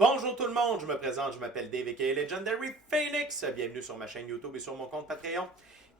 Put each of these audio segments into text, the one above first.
Bonjour tout le monde, je me présente, je m'appelle Dave aka Legendary Phoenix. Bienvenue sur ma chaîne YouTube et sur mon compte Patreon.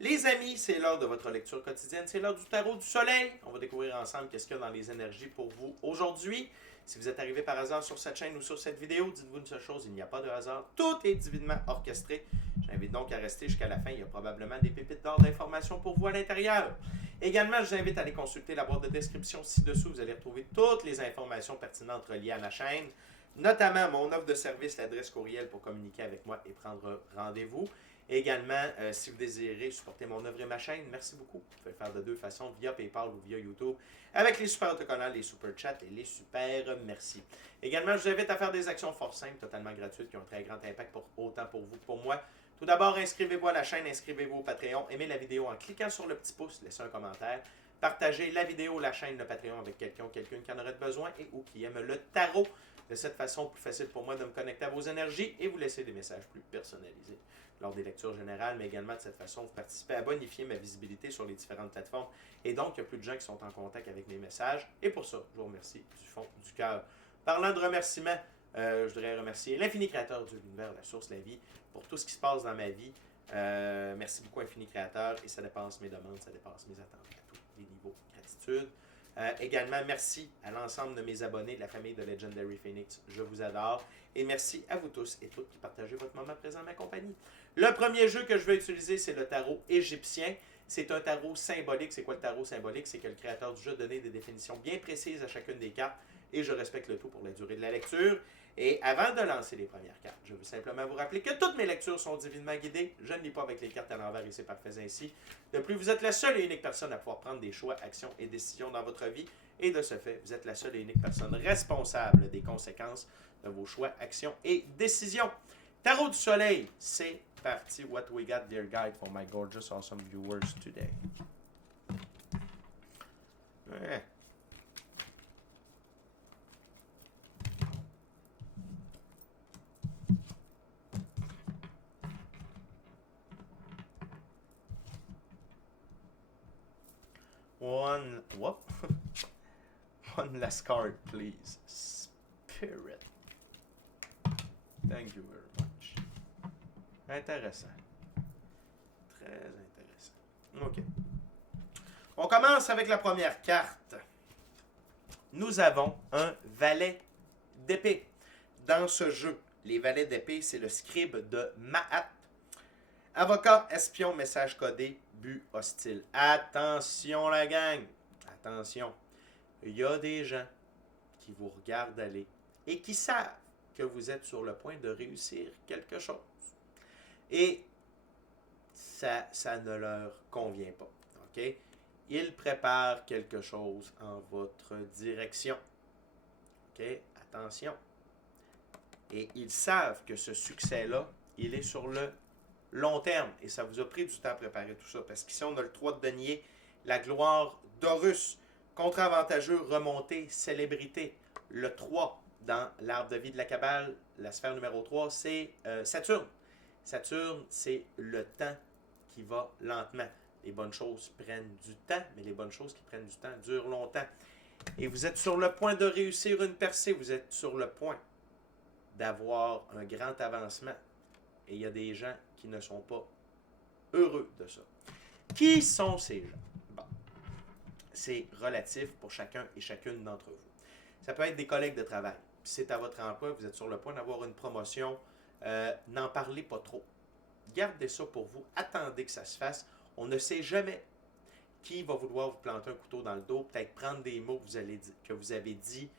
Les amis, c'est l'heure de votre lecture quotidienne, c'est l'heure du tarot du soleil. On va découvrir ensemble qu'est-ce qu'il y a dans les énergies pour vous aujourd'hui. Si vous êtes arrivé par hasard sur cette chaîne ou sur cette vidéo, dites-vous une seule chose, il n'y a pas de hasard. Tout est divinement orchestré. J'invite donc à rester jusqu'à la fin, il y a probablement des pépites d'or d'informations pour vous à l'intérieur. Également, je vous invite à aller consulter la boîte de description ci-dessous. Vous allez retrouver toutes les informations pertinentes reliées à ma chaîne, notamment mon offre de service, l'adresse courriel pour communiquer avec moi et prendre rendez-vous. Également, si vous désirez supporter mon œuvre et ma chaîne, merci beaucoup. Vous pouvez le faire de deux façons, via PayPal ou via YouTube, avec les super autocollants, les super chats et les super merci. Également, je vous invite à faire des actions fort simples, totalement gratuites, qui ont un très grand impact autant pour vous que pour moi. Tout d'abord, inscrivez-vous à la chaîne, inscrivez-vous au Patreon, aimez la vidéo en cliquant sur le petit pouce, laissez un commentaire, partagez la vidéo, la chaîne, le Patreon avec quelqu'un ou quelqu'une qui en aurait besoin et ou qui aime le tarot. De cette façon, plus facile pour moi de me connecter à vos énergies et vous laisser des messages plus personnalisés lors des lectures générales, mais également de cette façon, vous participez à bonifier ma visibilité sur les différentes plateformes. Et donc, il y a plus de gens qui sont en contact avec mes messages. Et pour ça, je vous remercie du fond du cœur. Parlant de remerciements, je voudrais remercier l'infini créateur de l'univers, la source, la vie, pour tout ce qui se passe dans ma vie. Merci beaucoup, infini créateur, et ça dépasse mes demandes, ça dépasse mes attentes à tous les niveaux. Gratitude. Également, merci à l'ensemble de mes abonnés de la famille de Legendary Phoenix. Je vous adore. Et merci à vous tous et toutes qui partagez votre moment présent à ma compagnie. Le premier jeu que je vais utiliser, c'est le tarot égyptien. C'est un tarot symbolique. C'est quoi le tarot symbolique? C'est que le créateur du jeu a donné des définitions bien précises à chacune des cartes. Et je respecte le tout pour la durée de la lecture. Et avant de lancer les premières cartes, je veux simplement vous rappeler que toutes mes lectures sont divinement guidées. Je ne lis pas avec les cartes à l'envers et c'est parfait ainsi. De plus, vous êtes la seule et unique personne à pouvoir prendre des choix, actions et décisions dans votre vie. Et de ce fait, vous êtes la seule et unique personne responsable des conséquences de vos choix, actions et décisions. Tarot du soleil, c'est parti. What we got, dear guide, for my gorgeous, awesome viewers today. Ouais. One last card, please. Spirit. Thank you very much. Intéressant. Très intéressant. OK. On commence avec la première carte. Nous avons un valet d'épée. Dans ce jeu, les valets d'épée, c'est le scribe de Mahat. Avocat, espion, message codé, but hostile. Attention la gang! Attention! Il y a des gens qui vous regardent aller et qui savent que vous êtes sur le point de réussir quelque chose. Et ça ne leur convient pas. OK? Ils préparent quelque chose en votre direction. OK? Attention! Et ils savent que ce succès-là, il est sur le long terme. Et ça vous a pris du temps à préparer tout ça. Parce qu'ici, on a le 3 de denier, la gloire d'Horus, contre-avantageux, remontée, célébrité. Le 3 dans l'arbre de vie de la Kabbale, la sphère numéro 3, c'est Saturne. Saturne, c'est le temps qui va lentement. Les bonnes choses prennent du temps, mais les bonnes choses qui prennent du temps durent longtemps. Et vous êtes sur le point de réussir une percée. Vous êtes sur le point d'avoir un grand avancement. Et il y a des gens qui ne sont pas heureux de ça. Qui sont ces gens? Bon, c'est relatif pour chacun et chacune d'entre vous. Ça peut être des collègues de travail. Si c'est à votre emploi, vous êtes sur le point d'avoir une promotion, n'en parlez pas trop. Gardez ça pour vous. Attendez que ça se fasse. On ne sait jamais qui va vouloir vous planter un couteau dans le dos, peut-être prendre des mots que vous avez dit,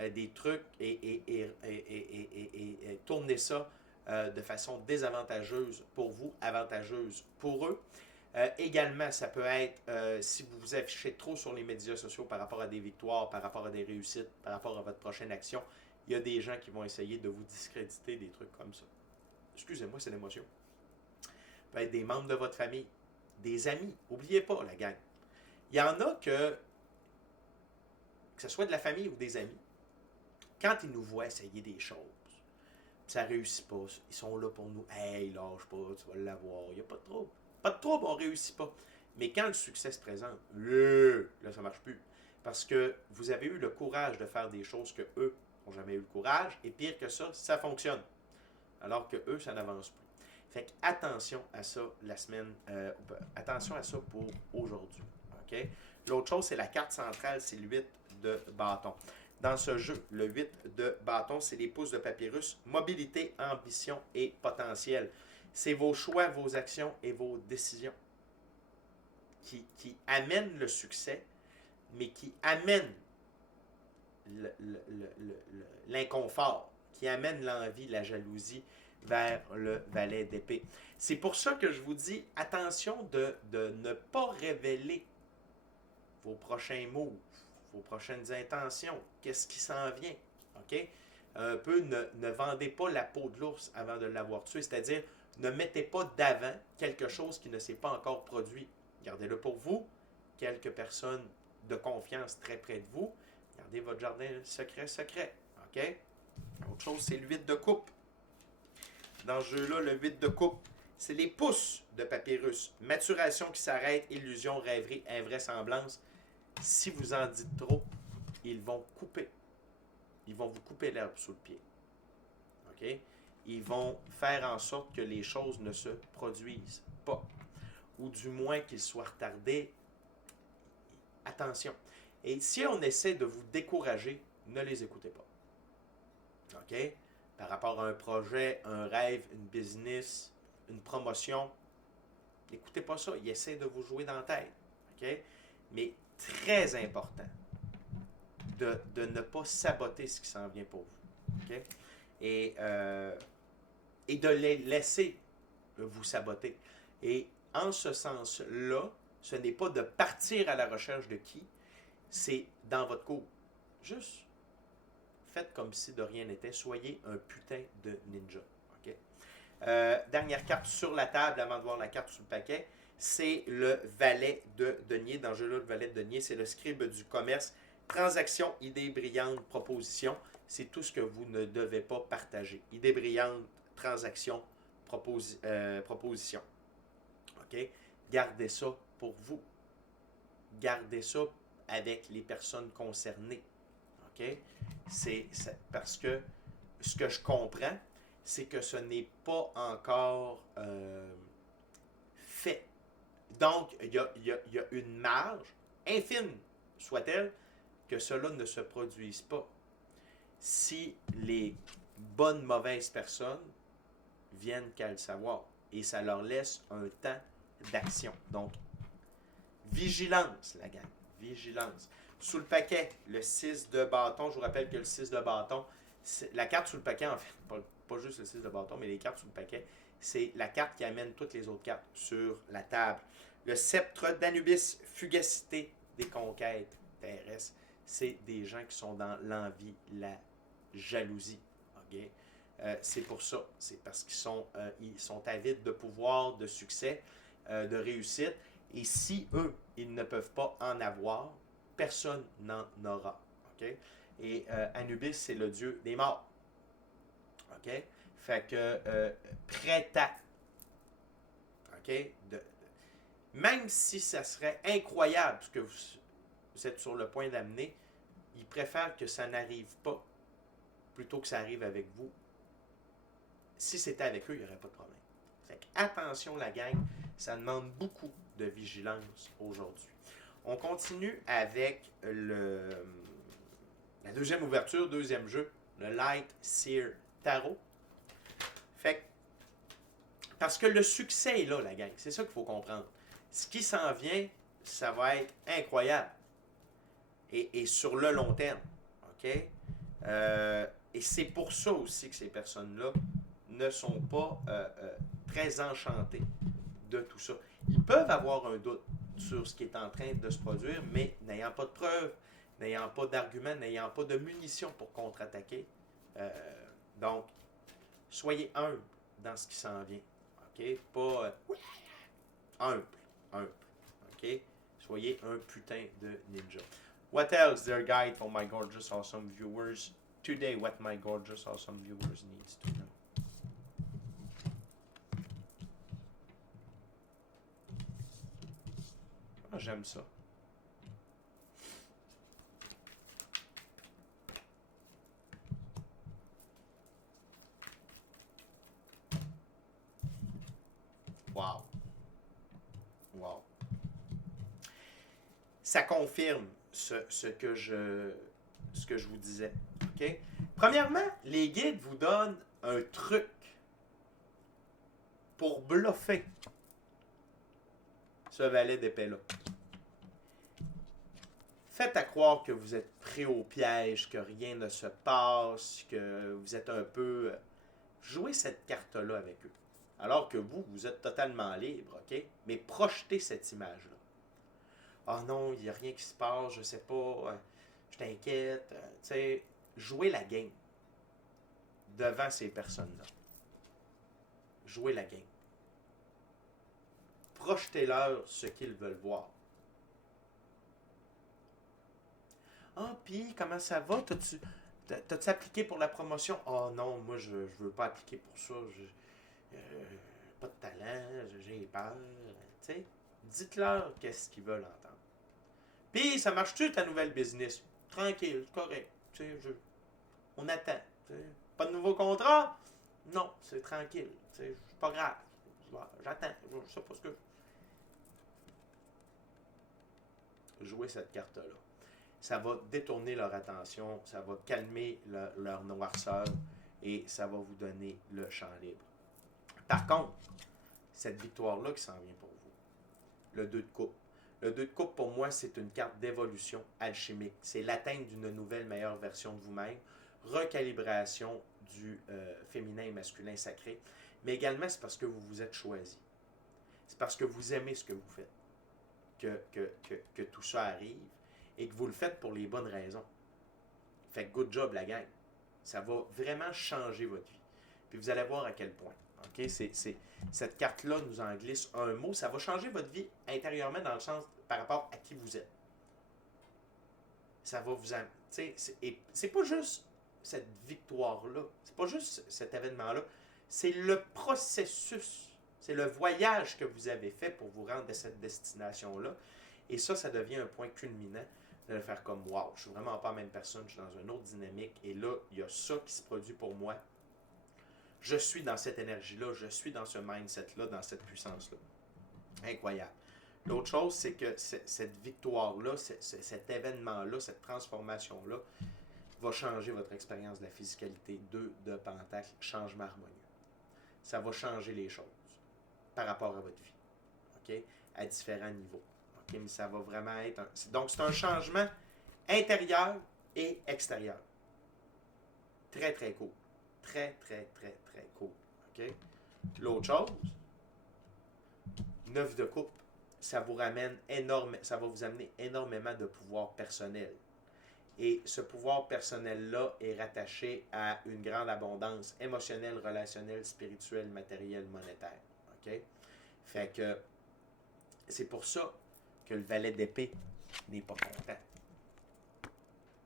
des trucs et tourner ça de façon désavantageuse pour vous, avantageuse pour eux. Également, ça peut être si vous vous affichez trop sur les médias sociaux par rapport à des victoires, par rapport à des réussites, par rapport à votre prochaine action, il y a des gens qui vont essayer de vous discréditer, des trucs comme ça. Excusez-moi, c'est l'émotion. Ça peut être des membres de votre famille, des amis. N'oubliez pas, la gang. Il y en a que ce soit de la famille ou des amis, quand ils nous voient essayer des choses, ça ne réussit pas, ils sont là pour nous. Hey, lâche pas, tu vas l'avoir, il n'y a pas de trouble. Pas de trouble, on ne réussit pas. Mais quand le succès se présente, là, ça ne marche plus. Parce que vous avez eu le courage de faire des choses que eux n'ont jamais eu le courage. Et pire que ça fonctionne. Alors que eux, ça n'avance plus. Fait que attention à ça attention à ça pour aujourd'hui. OK? L'autre chose, c'est la carte centrale, c'est le 8 de bâton. Dans ce jeu, le 8 de bâton, c'est les pouces de papyrus, mobilité, ambition et potentiel. C'est vos choix, vos actions et vos décisions qui amènent le succès, mais qui amènent l'inconfort, qui amènent l'envie, la jalousie vers le valet d'épée. C'est pour ça que je vous dis, attention de ne pas révéler vos prochains moves, vos prochaines intentions, qu'est-ce qui s'en vient, OK? Un peu, ne vendez pas la peau de l'ours avant de l'avoir tué, c'est-à-dire, ne mettez pas d'avant quelque chose qui ne s'est pas encore produit. Gardez-le pour vous, quelques personnes de confiance très près de vous, gardez votre jardin secret, OK? Autre chose, c'est le 8 de coupe. Dans ce jeu-là, le 8 de coupe, c'est les pouces de papyrus. Maturation qui s'arrête, illusion, rêverie, invraisemblance. Si vous en dites trop, ils vont couper. Ils vont vous couper l'herbe sous le pied. OK? Ils vont faire en sorte que les choses ne se produisent pas. Ou du moins qu'ils soient retardés. Attention. Et si on essaie de vous décourager, ne les écoutez pas. OK? Par rapport à un projet, un rêve, une business, une promotion, n'écoutez pas ça. Ils essaient de vous jouer dans la tête. OK? Mais très important de ne pas saboter ce qui s'en vient pour vous. OK? Et de les laisser vous saboter. Et en ce sens-là, ce n'est pas de partir à la recherche de qui, c'est dans votre cours. Juste faites comme si de rien n'était. Soyez un putain de ninja. Okay? Dernière carte sur la table avant de voir la carte sur le paquet, c'est le valet de denier. Dans le jeu-là, le valet de denier, c'est le scribe du commerce. Transaction, idée brillante, proposition. C'est tout ce que vous ne devez pas partager. Idée brillante, transaction, proposition. OK? Gardez ça pour vous. Gardez ça avec les personnes concernées. OK? C'est parce que ce que je comprends, c'est que ce n'est pas encore fait. Donc, il y a une marge, infime soit-elle, que cela ne se produise pas. Si les bonnes, mauvaises personnes viennent qu'à le savoir. Et ça leur laisse un temps d'action. Donc, vigilance, la gang. Vigilance. Sous le paquet, le 6 de bâton. Je vous rappelle que le 6 de bâton, la carte sous le paquet, en fait, pas juste le 6 de bâton, mais les cartes sous le paquet, c'est la carte qui amène toutes les autres cartes sur la table. Le sceptre d'Anubis, fugacité des conquêtes terrestres. C'est des gens qui sont dans l'envie, la jalousie. Okay? C'est pour ça. C'est parce qu'ils sont avides de pouvoir, de succès, de réussite. Et si eux, ils ne peuvent pas en avoir, personne n'en aura. Okay? Et Anubis, c'est le dieu des morts. OK? Fait que prêt à. OK? Même si ça serait incroyable ce que vous êtes sur le point d'amener, ils préfèrent que ça n'arrive pas plutôt que ça arrive avec vous. Si c'était avec eux, il n'y aurait pas de problème. Fait que attention la gang, ça demande beaucoup de vigilance aujourd'hui. On continue avec la deuxième ouverture, deuxième jeu, le Light Seer Tarot. Fait que, parce que le succès est là, la gang. C'est ça qu'il faut comprendre. Ce qui s'en vient, ça va être incroyable. Et sur le long terme. OK? Et c'est pour ça aussi que ces personnes-là ne sont pas très enchantées de tout ça. Ils peuvent avoir un doute sur ce qui est en train de se produire, mais n'ayant pas de preuves, n'ayant pas d'arguments, n'ayant pas de munitions pour contre-attaquer. Donc, soyez humble dans ce qui s'en vient. OK? Pas humble. OK? Soyez un putain de ninja. What else, dear guide, for my gorgeous, awesome viewers? Today, what my gorgeous, awesome viewers needs to know. Ah, j'aime ça. ça confirme ce que je vous disais. OK? Premièrement, les guides vous donnent un truc pour bluffer ce valet d'épée-là. Faites à croire que vous êtes pris au piège, que rien ne se passe, que vous êtes un peu... Jouez cette carte-là avec eux. Alors que vous êtes totalement libre, OK? Mais projetez cette image-là. Ah non, il n'y a rien qui se passe, je sais pas, je t'inquiète. Tu sais, jouez la game devant ces personnes-là. Jouez la game. Projetez-leur ce qu'ils veulent voir. Ah, puis, comment ça va? T'as-tu appliqué pour la promotion? Ah non, moi, je veux pas appliquer pour ça. Pas de talent, j'ai peur. Tu sais, dites-leur qu'est-ce qu'ils veulent entendre. Puis, ça marche-tu ta nouvelle business? Tranquille, correct. Tu sais, on attend. T'sais. Pas de nouveau contrat? Non, c'est tranquille. C'est pas grave. J'attends. Je sais pas ce que... Jouer cette carte-là. Ça va détourner leur attention, ça va calmer leur noirceur et ça va vous donner le champ libre. Par contre, cette victoire-là qui s'en vient pour vous, le 2 de coupe. Le 2 de coupe, pour moi, c'est une carte d'évolution alchimique. C'est l'atteinte d'une nouvelle, meilleure version de vous-même, recalibration du féminin et masculin sacré, mais également c'est parce que vous vous êtes choisi. C'est parce que vous aimez ce que vous faites que tout ça arrive et que vous le faites pour les bonnes raisons. Fait que good job, la gang. Ça va vraiment changer votre vie. Puis vous allez voir à quel point. Okay? Cette carte-là nous en glisse un mot. Ça va changer votre vie intérieurement dans le sens par rapport à qui vous êtes. Ça va vous... C'est pas juste cette victoire-là. C'est pas juste cet événement-là. C'est le processus. C'est le voyage que vous avez fait pour vous rendre à cette destination-là. Et ça devient un point culminant de le faire comme « Wow, je suis vraiment pas la même personne, je suis dans une autre dynamique. Et là, il y a ça qui se produit pour moi. Je suis dans cette énergie-là, je suis dans ce mindset-là, dans cette puissance-là. » Incroyable. L'autre chose, c'est que cette victoire-là, cet événement-là, cette transformation-là, va changer votre expérience de la physicalité. 2 de Pentacle, changement harmonieux. Ça va changer les choses par rapport à votre vie. OK? À différents niveaux. OK? Mais ça va vraiment être... Donc, c'est un changement intérieur et extérieur. Très, très cool. Très, très, très, très cool. OK? L'autre chose, 9 de coupe, ça vous ramène ça va vous amener énormément de pouvoir personnel. Et ce pouvoir personnel-là est rattaché à une grande abondance émotionnelle, relationnelle, spirituelle, matérielle, monétaire. OK? Fait que c'est pour ça que le valet d'épée n'est pas content.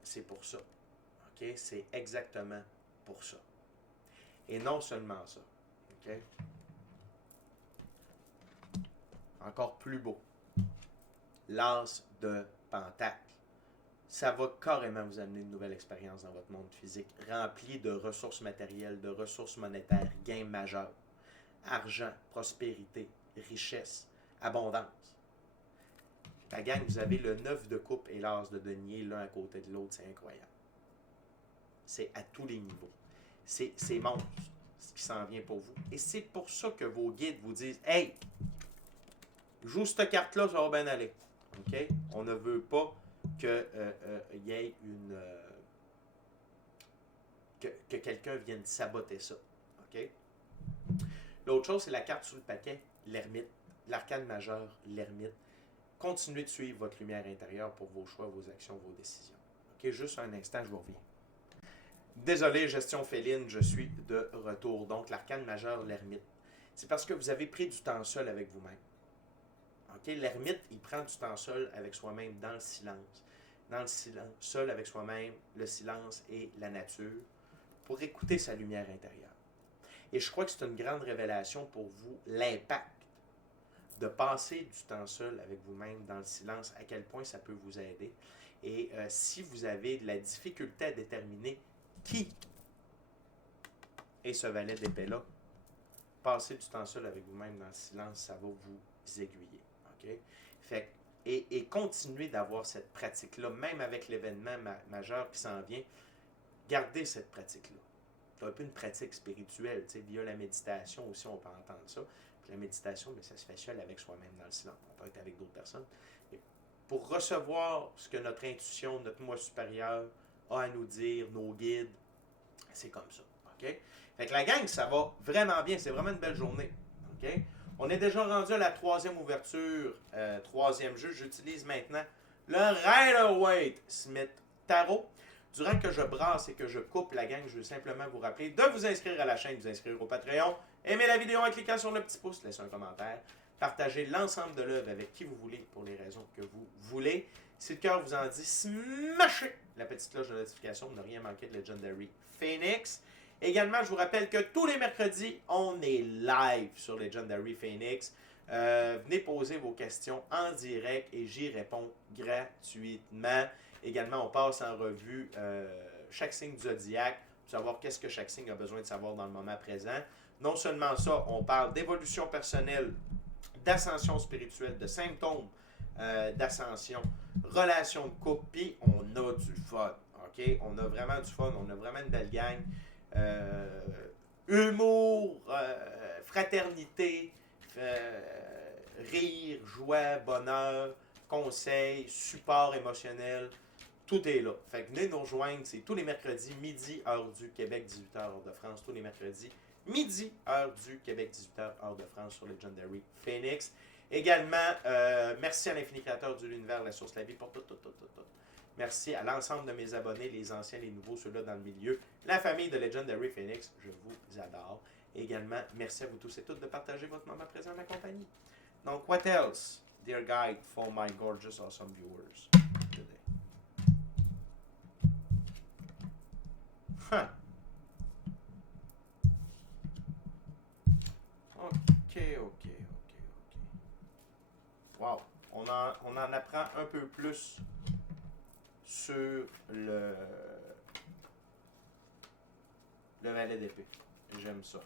C'est pour ça. OK? C'est exactement pour ça. Et non seulement ça. OK? Encore plus beau. L'as de Pentacle. Ça va carrément vous amener une nouvelle expérience dans votre monde physique, rempli de ressources matérielles, de ressources monétaires, gains majeurs, argent, prospérité, richesse, abondance. La gang, vous avez le 9 de coupe et l'as de denier l'un à côté de l'autre, c'est incroyable. C'est à tous les niveaux. C'est monstre ce qui s'en vient pour vous. Et c'est pour ça que vos guides vous disent « Hey, joue cette carte-là, ça va bien aller. » OK? On ne veut pas qu'il y ait une... que quelqu'un vienne saboter ça. OK? L'autre chose, c'est la carte sous le paquet, l'ermite. L'arcane majeur, l'ermite. Continuez de suivre votre lumière intérieure pour vos choix, vos actions, vos décisions. OK? Juste un instant, je vous reviens. Désolé, gestion féline, je suis de retour. Donc, l'arcane majeur, l'ermite. C'est parce que vous avez pris du temps seul avec vous-même. Okay? L'ermite, il prend du temps seul avec soi-même dans le silence. Dans le silence, seul avec soi-même, le silence et la nature, pour écouter sa lumière intérieure. Et je crois que c'est une grande révélation pour vous, l'impact de passer du temps seul avec vous-même dans le silence, à quel point ça peut vous aider. Et si vous avez de la difficulté à déterminer qui est ce valet d'épée-là, passer du temps seul avec vous-même dans le silence, ça va vous aiguiller. Okay? Fait et continuer d'avoir cette pratique-là, même avec l'événement majeur qui s'en vient, gardez cette pratique-là. C'est un peu une pratique spirituelle, via la méditation aussi, on peut entendre ça. Puis la méditation, mais ça se fait seul avec soi-même dans le silence. On peut être avec d'autres personnes. Mais pour recevoir ce que notre intuition, notre moi supérieur a à nous dire, nos guides, c'est comme ça. OK? Fait que la gang, ça va vraiment bien. C'est vraiment une belle journée. OK? On est déjà rendu à la troisième ouverture, troisième jeu. J'utilise maintenant le Rider-Waite Smith Tarot. Durant que je brasse et que je coupe la gang, je veux simplement vous rappeler de vous inscrire à la chaîne, de vous inscrire au Patreon, aimer la vidéo en cliquant sur le petit pouce, laisser un commentaire, partager l'ensemble de l'œuvre avec qui vous voulez pour les raisons que vous voulez. Si le cœur vous en dit, smashez la petite cloche de notification pour ne rien manquer de Legendary Phoenix. Également, je vous rappelle que tous les mercredis, on est live sur Legendary Phoenix. Venez poser vos questions en direct et j'y réponds gratuitement. Également, on passe en revue chaque signe du zodiaque pour savoir qu'est-ce que chaque signe a besoin de savoir dans le moment présent. Non seulement ça, on parle d'évolution personnelle, d'ascension spirituelle, de symptômes d'ascension, relations de couple, puis on a du fun. OK? On a vraiment du fun, on a vraiment une belle gang. Humour, fraternité, rire, joie, bonheur, conseils, support émotionnel, tout est là. Fait que venez nous rejoindre, c'est tous les mercredis, midi, heure du Québec, 18h, heure de France, tous les mercredis, midi, heure du Québec, 18h, heure de France, sur Legendary Phoenix. Également, merci à l'infini créateur de l'univers, la source, la vie, pour tout. Merci à l'ensemble de mes abonnés, les anciens, les nouveaux, ceux-là dans le milieu, la famille de Legendary Phoenix, je vous adore. Également, merci à vous tous et toutes de partager votre moment présent à ma compagnie. Donc, what else, dear guide, for my gorgeous, awesome viewers today? Huh. OK. Wow. On en apprend un peu plus sur le valet d'épée. J'aime ça.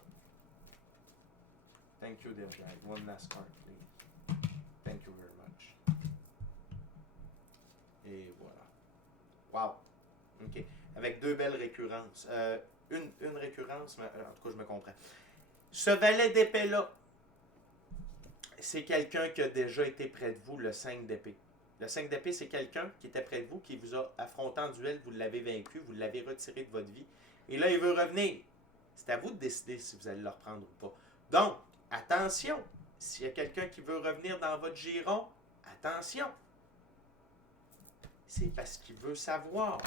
Thank you, dear guide. One last card, please. Thank you very much. Et voilà. Wow. OK. Avec deux belles récurrences. Une récurrence, mais en tout cas, je me comprends. Ce valet d'épée-là, c'est quelqu'un qui a déjà été près de vous, le 5 d'épée. Le 5 d'épée, c'est quelqu'un qui était près de vous, qui vous a affronté en duel, vous l'avez vaincu, vous l'avez retiré de votre vie. Et là, il veut revenir. C'est à vous de décider si vous allez le reprendre ou pas. Donc, attention, s'il y a quelqu'un qui veut revenir dans votre giron, attention. C'est parce qu'il veut savoir.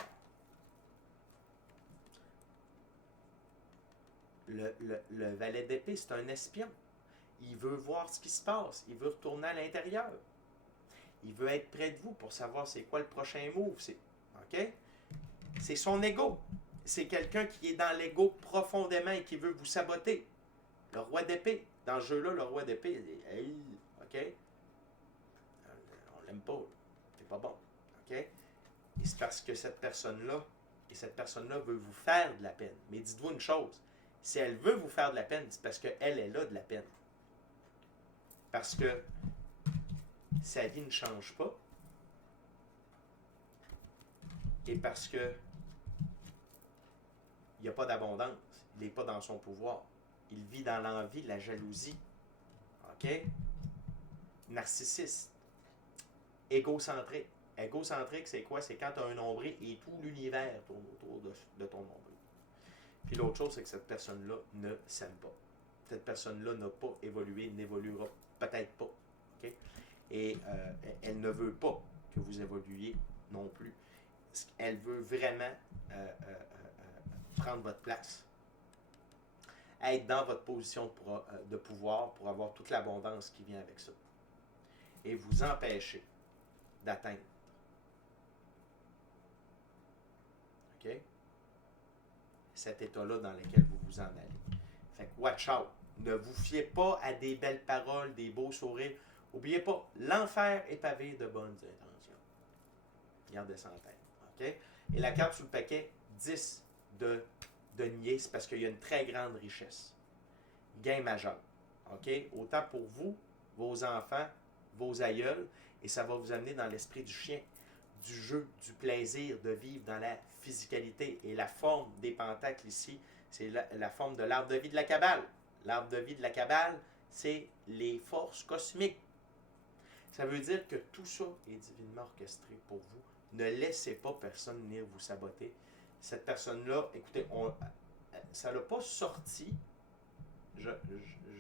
Le valet d'épée, c'est un espion. Il veut voir ce qui se passe. Il veut retourner à l'intérieur. Il veut être près de vous pour savoir c'est quoi le prochain move. OK? C'est son ego. C'est quelqu'un qui est dans l'ego profondément et qui veut vous saboter. Le roi d'épée. Dans ce jeu-là, le roi d'épée, hey, OK? On l'aime pas. C'est pas bon. OK? Et c'est parce que cette personne-là veut vous faire de la peine. Mais dites-vous une chose. Si elle veut vous faire de la peine, c'est parce qu'elle est là de la peine. Parce que sa vie ne change pas. Et parce que il n'y a pas d'abondance. Il n'est pas dans son pouvoir. Il vit dans l'envie, la jalousie. OK? Narcissiste. Égocentrique. Égocentrique, c'est quoi? C'est quand tu as un nombril et tout l'univers tourne autour de ton nombril. Puis l'autre chose, c'est que cette personne-là ne s'aime pas. Cette personne-là n'a pas évolué, n'évoluera peut-être pas. Okay? Et elle ne veut pas que vous évoluiez non plus. Elle veut vraiment prendre votre place. Être dans votre position de pouvoir pour avoir toute l'abondance qui vient avec ça. Et vous empêcher d'atteindre. OK? Cet état-là dans lequel vous vous en allez. Fait que watch out. Ne vous fiez pas à des belles paroles, des beaux sourires. N'oubliez pas, l'enfer est pavé de bonnes intentions. Gardez ça en tête. OK? Et la carte sous le paquet, 10 de denier, c'est parce qu'il y a une très grande richesse. Gain majeur. OK? Autant pour vous, vos enfants, vos aïeuls, et ça va vous amener dans l'esprit du chien, du jeu, du plaisir de vivre dans la physicalité. Et la forme des pentacles ici, c'est la forme de l'arbre de vie de la Kabbale. L'arbre de vie de la Kabbale, c'est les forces cosmiques. Ça veut dire que tout ça est divinement orchestré pour vous. Ne laissez pas personne venir vous saboter. Cette personne-là, écoutez, ça n'a pas sorti. Je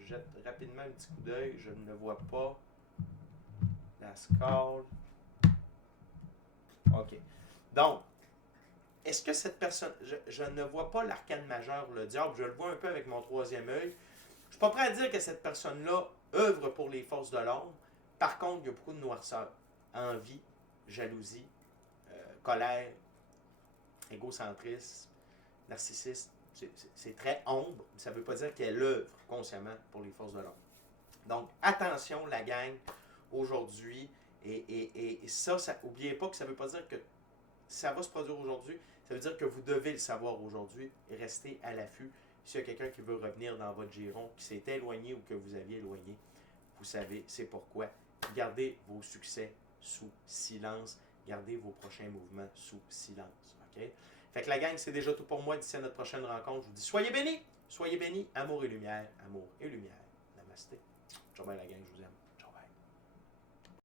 jette rapidement un petit coup d'œil. Je ne vois pas la score. OK. Donc, est-ce que cette personne... Je ne vois pas l'arcane majeur, le diable. Je le vois un peu avec mon troisième œil. Je ne suis pas prêt à dire que cette personne-là œuvre pour les forces de l'ombre. Par contre, il y a beaucoup de noirceur. Envie, jalousie, colère, égocentrisme, narcissisme. C'est très ombre. Ça ne veut pas dire qu'elle œuvre consciemment pour les forces de l'ombre. Donc, attention, la gang, aujourd'hui. Et ça, n'oubliez pas que ça ne veut pas dire que ça va se produire aujourd'hui. Ça veut dire que vous devez le savoir aujourd'hui et rester à l'affût. S'il y a quelqu'un qui veut revenir dans votre giron, qui s'est éloigné ou que vous aviez éloigné, vous savez, c'est pourquoi. Gardez vos succès sous silence. Gardez vos prochains mouvements sous silence. OK? Fait que la gang, c'est déjà tout pour moi. D'ici à notre prochaine rencontre, je vous dis soyez bénis, amour et lumière, amour et lumière. Namasté. Ciao, bye la gang, je vous aime.